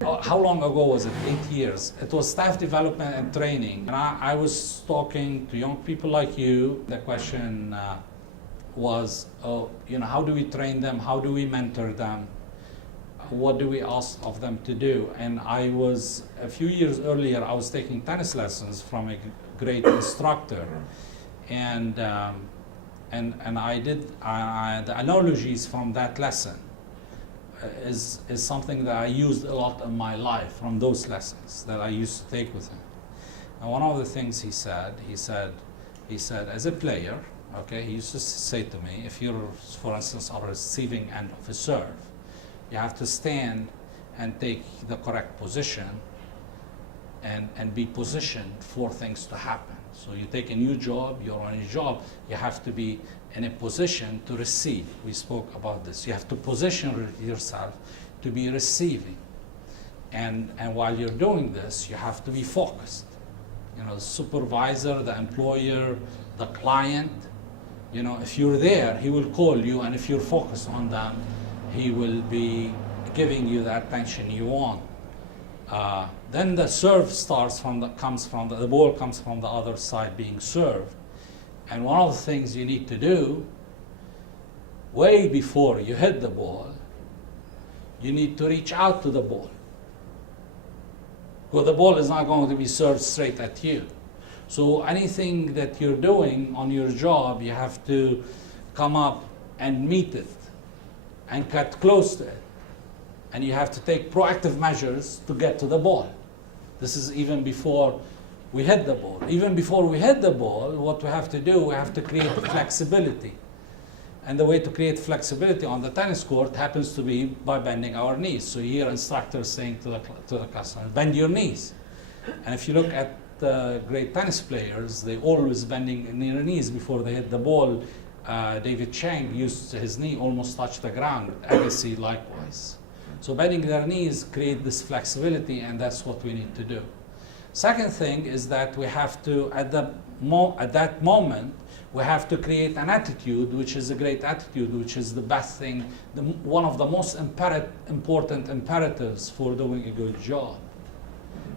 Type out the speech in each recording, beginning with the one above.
How long ago was it? 8 years. It was staff development and training. And I was talking to young people like you. The question was, how do we train them? How do we mentor them? What do we ask of them to do? And a few years earlier, I was taking tennis lessons from a great instructor. And I did the analogies from that lesson is something that I used a lot in my life from those lessons that I used to take with him. And one of the things he said, as a player, okay, he used to say to me, if you're, for instance, on the receiving end of a serve, you have to stand and take the correct position and be positioned for things to happen. So you take a new job, you're on a job, you have to be in a position to receive. We spoke about this. You have to position yourself to be receiving. And while you're doing this, you have to be focused. The supervisor, the employer, the client, if you're there, he will call you, and if you're focused on them, he will be giving you the attention you want. Then the serve the ball comes from the other side being served. And one of the things you need to do, way before you hit the ball, you need to reach out to the ball. Because the ball is not going to be served straight at you. So anything that you're doing on your job, you have to come up and meet it and cut close to it. And you have to take proactive measures to get to the ball. This is even before we hit the ball. Even before we hit the ball, what we have to do, we have to create flexibility. And the way to create flexibility on the tennis court happens to be by bending our knees. So you hear instructors saying to the customer, bend your knees. And if you look at the great tennis players, they always bending their knees before they hit the ball. David Chang used his knee almost touch the ground. Agassi likewise. So bending their knees create this flexibility, and that's what we need to do. Second thing is that we have to, at that moment, we have to create an attitude, which is a great attitude, which is the best thing, one of the most important imperatives for doing a good job.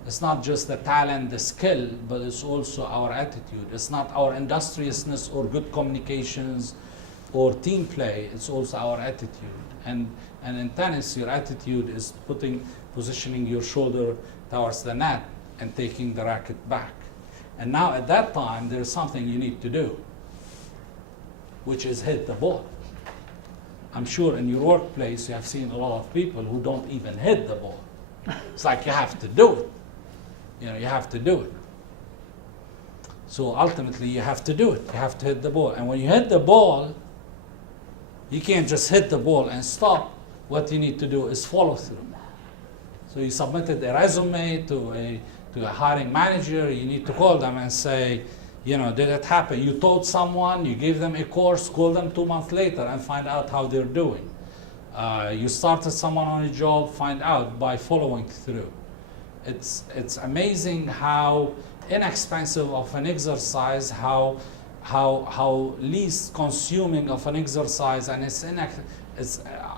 It's not just the talent, the skill, but it's also our attitude. It's not our industriousness or good communications or team play, it's also our attitude. And in tennis, your attitude is positioning your shoulder towards the net and taking the racket back. And now at that time, there's something you need to do, which is hit the ball. I'm sure in your workplace, you have seen a lot of people who don't even hit the ball. It's like you have to do it. You have to do it. So ultimately, you have to do it. You have to hit the ball. And when you hit the ball, you can't just hit the ball and stop. What you need to do is follow through. So you submitted a resume to a hiring manager. You need to call them and say, did it happen? You taught someone, you gave them a course, call them 2 months later and find out how they're doing. You started someone on a job, find out by following through. It's amazing how inexpensive of an exercise, how least consuming of an exercise, and it's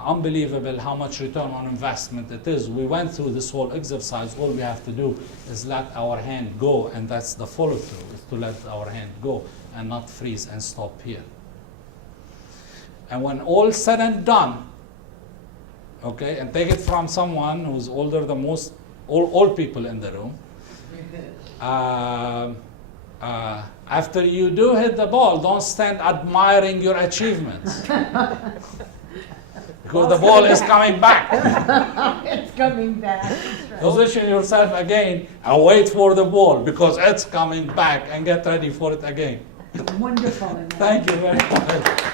unbelievable how much return on investment it is. We went through this whole exercise. All we have to do is let our hand go, and that's the follow through, is to let our hand go and not freeze and stop here. And when all said and done, okay, and take it from someone who's older than most all people in the room, after you do hit the ball, don't stand admiring your achievements. Because the ball is coming back. It's coming back. Right. Position yourself again and wait for the ball, because it's coming back, and get ready for it again. Wonderful. Thank you very much.